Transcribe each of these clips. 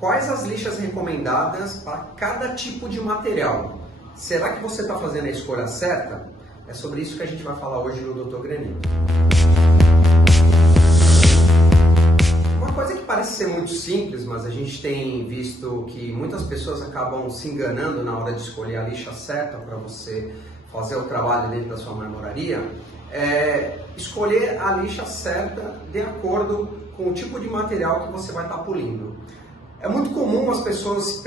Quais as lixas recomendadas para cada tipo de material? Será que você está fazendo a escolha certa? É sobre isso que a gente vai falar hoje no Dr. Granito. Uma coisa que parece ser muito simples, mas a gente tem visto que muitas pessoas acabam se enganando na hora de escolher a lixa certa para você fazer o trabalho dentro da sua marmoraria, é escolher a lixa certa de acordo com o tipo de material que você vai estar polindo. É muito comum as pessoas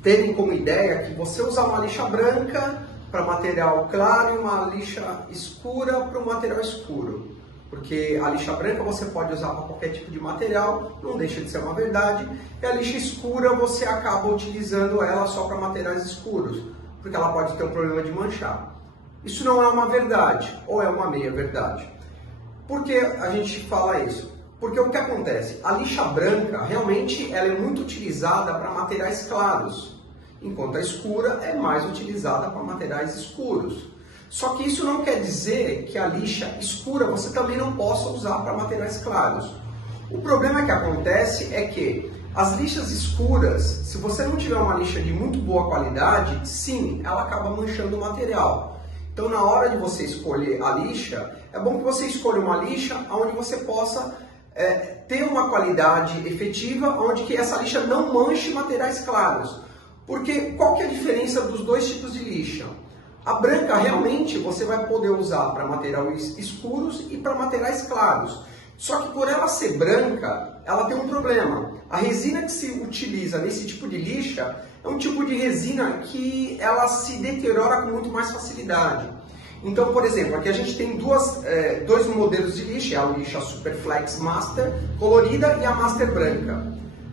terem como ideia que você usar uma lixa branca para material claro e uma lixa escura para o material escuro. Porque a lixa branca você pode usar para qualquer tipo de material, não deixa de ser uma verdade, e a lixa escura você acaba utilizando ela só para materiais escuros, porque ela pode ter um problema de manchar. Isso não é uma verdade, ou é uma meia verdade. Por que a gente fala isso? Porque o que acontece? A lixa branca, realmente, ela é muito utilizada para materiais claros, enquanto a escura é mais utilizada para materiais escuros. Só que isso não quer dizer que a lixa escura você também não possa usar para materiais claros. O problema que acontece é que as lixas escuras, se você não tiver uma lixa de muito boa qualidade, sim, ela acaba manchando o material. Então, na hora de você escolher a lixa, é bom que você escolha uma lixa onde você possa ter uma qualidade efetiva, onde que essa lixa não manche materiais claros. Porque qual que é a diferença dos dois tipos de lixa? A branca realmente você vai poder usar para materiais escuros e para materiais claros. Só que por ela ser branca, ela tem um problema. A resina que se utiliza nesse tipo de lixa é um tipo de resina que ela se deteriora com muito mais facilidade. Então, por exemplo, aqui a gente tem dois modelos de lixa, a lixa Superflex Master colorida e a Master branca.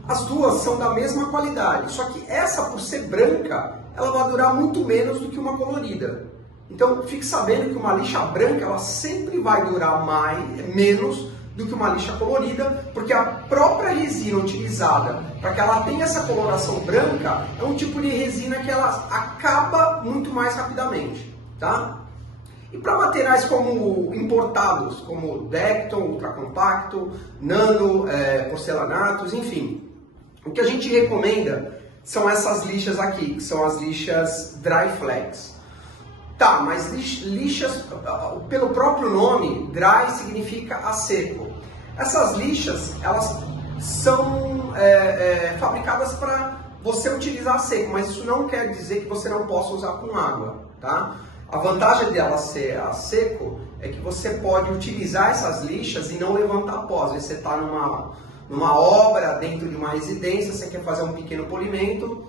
As duas são da mesma qualidade, só que essa, por ser branca, ela vai durar muito menos do que uma colorida. Então, fique sabendo que uma lixa branca ela sempre vai durar menos do que uma lixa colorida, porque a própria resina utilizada para que ela tenha essa coloração branca é um tipo de resina que ela acaba muito mais rapidamente, tá? E para materiais como importados, como Decton, ultracompacto, nano, porcelanatos, enfim, o que a gente recomenda são essas lixas aqui, que são as lixas Dry Flex. Tá, mas lixas, pelo próprio nome, dry significa a seco. Essas lixas, elas são fabricadas para você utilizar a seco, mas isso não quer dizer que você não possa usar com água, tá? A vantagem dela ser a seco é que você pode utilizar essas lixas e não levantar pó. Às vezes você está numa obra, dentro de uma residência, você quer fazer um pequeno polimento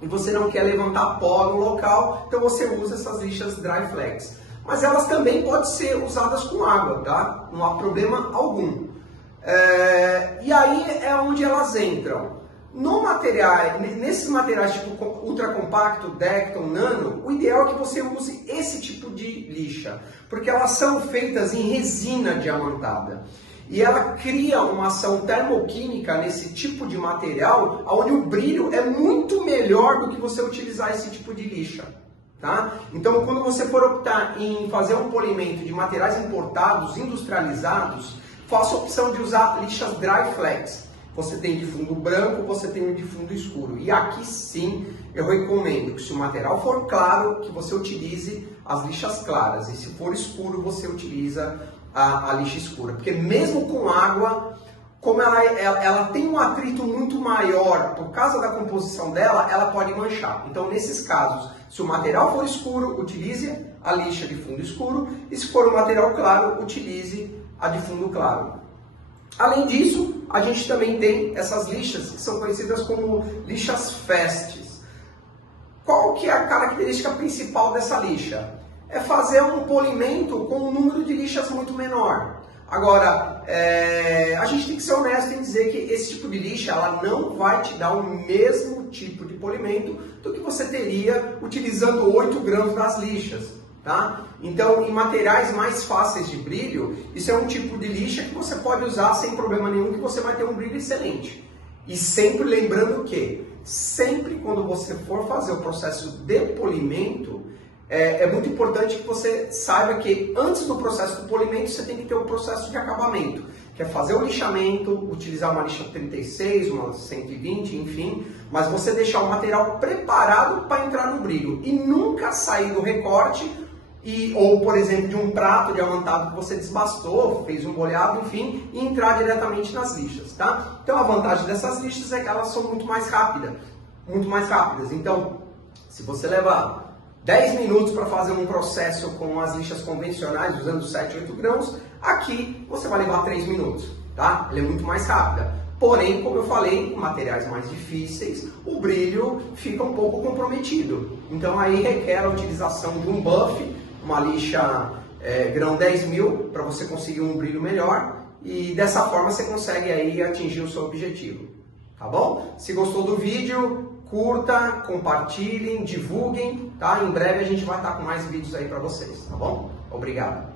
e você não quer levantar pó no local, então você usa essas lixas Dry Flex. Mas elas também podem ser usadas com água, tá? Não há problema algum. E aí é onde elas entram. Nesses materiais tipo ultra compacto, Decton, nano, o ideal é que você use esse tipo de lixa, porque elas são feitas em resina diamantada. E ela cria uma ação termoquímica nesse tipo de material, onde o brilho é muito melhor do que você utilizar esse tipo de lixa. Tá? Então, quando você for optar em fazer um polimento de materiais importados, industrializados, faça a opção de usar lixas Dry Flex. Você tem de fundo branco, você tem de fundo escuro. E aqui sim, eu recomendo que se o material for claro, que você utilize as lixas claras. E se for escuro, você utiliza a lixa escura. Porque mesmo com água, como ela tem um atrito muito maior, por causa da composição dela, ela pode manchar. Então, nesses casos, se o material for escuro, utilize a lixa de fundo escuro. E se for um material claro, utilize a de fundo claro. Além disso, a gente também tem essas lixas que são conhecidas como lixas festes. Qual que é a característica principal dessa lixa? É fazer um polimento com um número de lixas muito menor. Agora, a gente tem que ser honesto em dizer que esse tipo de lixa ela não vai te dar o mesmo tipo de polimento do que você teria utilizando 8 grãos das lixas. Tá? Então, em materiais mais fáceis de brilho, isso é um tipo de lixa que você pode usar sem problema nenhum, que você vai ter um brilho excelente. E sempre lembrando que, sempre quando você for fazer o processo de polimento, é muito importante que você saiba que antes do processo do polimento você tem que ter o processo de acabamento. que é fazer o lixamento, utilizar uma lixa 36, uma 120, enfim, mas você deixar o material preparado para entrar no brilho e nunca sair do recorte ou, por exemplo, de um prato diamantado que você desbastou, fez um bolhado, enfim, e entrar diretamente nas lixas, tá? Então a vantagem dessas lixas é que elas são muito mais rápidas. Então, se você levar 10 minutos para fazer um processo com as lixas convencionais, usando 7, 8 grãos, aqui você vai levar 3 minutos, tá? Ela é muito mais rápida. Porém, como eu falei, em materiais mais difíceis, o brilho fica um pouco comprometido. Então aí requer a utilização de um buff, uma lixa grão 10.000, para você conseguir um brilho melhor, e dessa forma você consegue aí atingir o seu objetivo, tá bom? Se gostou do vídeo, curta, compartilhem, divulguem, tá? Em breve a gente vai estar com mais vídeos aí para vocês, tá bom? Obrigado!